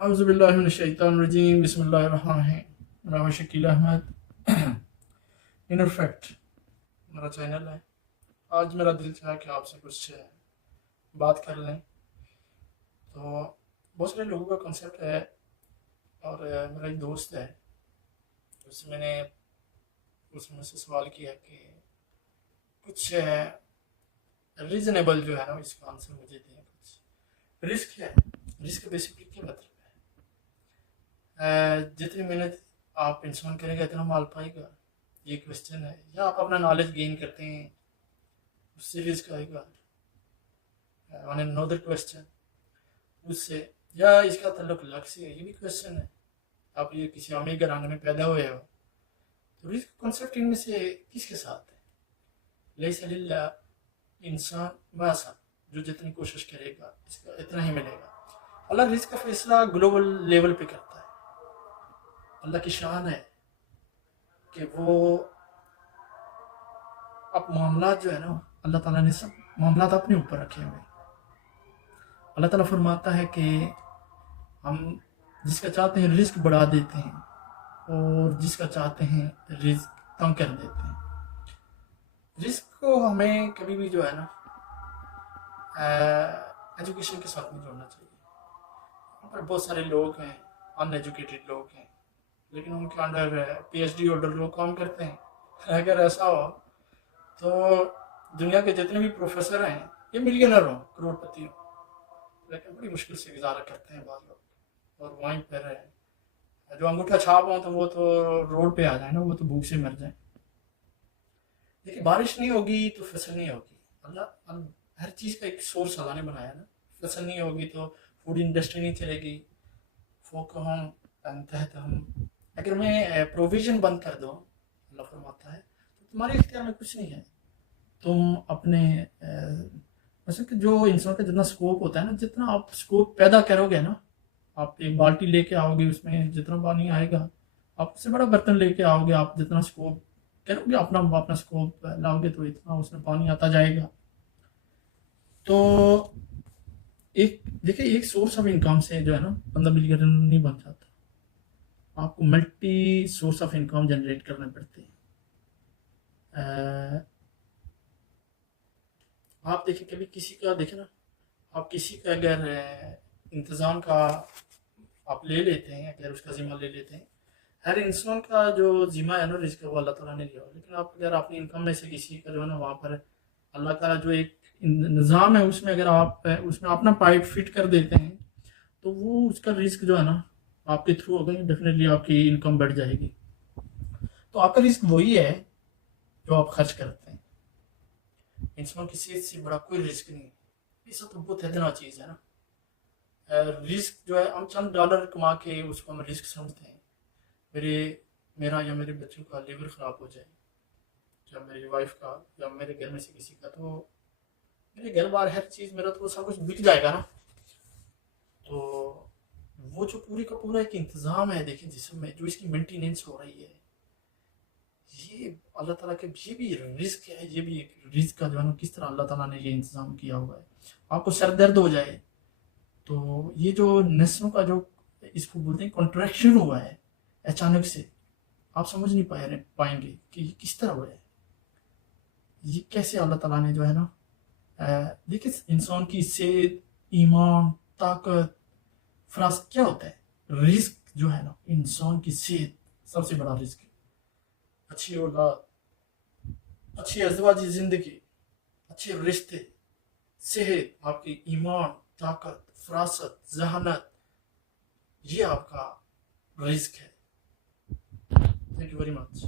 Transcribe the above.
اعوذ باللہ من الشیطان الرجیم بسم اللہ الرحمن الرحیم. میرا نام شکیل احمد انر فیکٹ میرا چینل ہے. آج میرا دل چاہا کہ آپ سے کچھ بات کر لیں. تو بہت سارے لوگوں کا کنسیپٹ ہے اور میرا ایک دوست ہے اس سے میں نے سے سوال کیا کہ کچھ ریزنیبل جو ہے نا اس کا آنسر مجھے دیں. کچھ رسک ہے. رسک بیسکلی کیا مطلب ہے؟ جتنی محنت آپ انسان کریں گے اتنا مال پائے گا، یہ کوشچن ہے. یا آپ اپنا نالج گین کرتے ہیں اس سے رسک آئے گا، آن another question اس سے. یا اس کا تعلق لک سے ہے، یہ بھی کوشچن ہے. آپ یہ کسی امیر گھرانے میں پیدا ہوئے ہو تو رسک کنسیپٹ ان میں سے کس کے ساتھ ہے؟ لیس للہ انسان واسع، جو جتنی کوشش کرے گا اس کا اتنا ہی ملے گا. اللہ رزق کا فیصلہ گلوبل لیول پہ کرتا ہے. اللہ کی شان ہے کہ وہ اب معاملات جو ہے نا، اللہ تعالیٰ نے سب معاملات اپنے اوپر رکھے ہوئے. اللہ تعالیٰ فرماتا ہے کہ ہم جس کا چاہتے ہیں رزق بڑھا دیتے ہیں اور جس کا چاہتے ہیں رزق کم کر دیتے ہیں. رزق کو ہمیں کبھی بھی جو ہے نا ایجوکیشن کے ساتھ نہیں جوڑنا چاہیے. وہاں پر بہت سارے لوگ ہیں ان ایجوکیٹڈ لوگ ہیں لیکن ان کے under P H D holder لوگ کام کرتے ہیں. اگر ایسا ہو تو دنیا کے جتنے بھی پروفیسر ہیں یہ ملینر ہوں، کروڑ پتی ہوں، لیکن بڑی مشکل سے گزارا کرتے ہیں بعض لوگ. اور وہیں پر جو انگوٹھا چھاپ ہوں تو وہ تو روڈ پہ آ جائیں نا، وہ تو بھوک سے مر جائیں. دیکھیں بارش نہیں ہوگی تو فصل نہیں ہوگی. اللہ ہر چیز کا ایک سورس اللہ نے بنایا نا. فصل نہیں ہوگی تو فوڈ انڈسٹری نہیں چلے گی. فوق ہم تحت ہم، اگر میں پروویژن بند کر دو اللہ فرماتا ہے تو تمہارے اختیار میں کچھ نہیں ہے. تم اپنے مثلا کہ جو انسان کا جتنا سکوپ ہوتا ہے نا، جتنا آپ سکوپ پیدا کرو گے نا، آپ ایک بالٹی لے کے آؤ گے، اس میں جتنا پانی آئے گا، آپ سے بڑا برتن لے کے آؤ گے، آپ جتنا سکوپ کرو گے اپنا سکوپ لاؤ گے تو اتنا اس میں پانی آتا جائے گا. تو ایک دیکھیں ایک سورس آف انکم سے جو ہے نا بندہ ملینئر نہیں بن جاتا. آپ کو multi source of income generate کرنے پڑتے ہیں. آپ دیکھیں کبھی کسی کا دیکھیں نا، آپ کسی کا اگر انتظام کا آپ لے لیتے ہیں، اگر اس کا ذمہ لے لیتے ہیں، ہر انسان کا جو ذمہ ہے نا رزق وہ اللہ تعالیٰ نے دیا ہو. لیکن آپ اگر اپنی انکم میں سے کسی کا جو ہے نا وہاں پر اللہ تعالیٰ جو ایک نظام ہے اس میں اگر آپ اس میں اپنا پائپ فٹ کر دیتے ہیں تو وہ اس کا رزق جو ہے نا آپ کے تھرو ہوگا، ڈیفینیٹلی آپ کی انکم بڑھ جائے گی. تو آپ کا رزق وہی ہے جو آپ خرچ کرتے ہیں. انسان کی صحت سے بڑا کوئی رزق نہیں. یہ سب تو بہت ادنا چیز ہے نا. رزق جو ہے ہم چند ڈالر کما کے اس کو ہم رزق سمجھتے ہیں. میرا یا میرے بچوں کا لیور خراب ہو جائے، یا میری وائف کا، یا میرے گھر میں سے کسی کا، تو میرے گھر بار ہر چیز میرا تو سب کچھ بک جائے گا نا. تو وہ جو پورے کا پورا ایک انتظام ہے دیکھیں جسم میں جو اس کی مینٹیننس ہو رہی ہے، یہ اللہ تعالیٰ کے یہ بھی رزق ہے. یہ بھی ایک رزق کا جو ہے نا کس طرح اللہ تعالیٰ نے یہ انتظام کیا ہوا ہے. آپ کو سر درد ہو جائے تو یہ جو نسوں کا جو اس کو بولتے ہیں کنٹریکشن ہوا ہے اچانک سے، آپ سمجھ نہیں پائیں گے کہ یہ کس طرح ہوا ہے. یہ کیسے اللہ تعالیٰ نے جو ہے نا دیکھیں انسان کی صحت، ایمان، طاقت، فراست کیا ہوتا ہے. رزق جو ہے نا انسان کی صحت سب سے بڑا رزق ہے. اچھی اولاد، اچھی ازدواجی زندگی، اچھے رشتے، صحت، آپ کی ایمان، طاقت، فراست، ذہانت، یہ آپ کا رزق ہے. Thank you very much.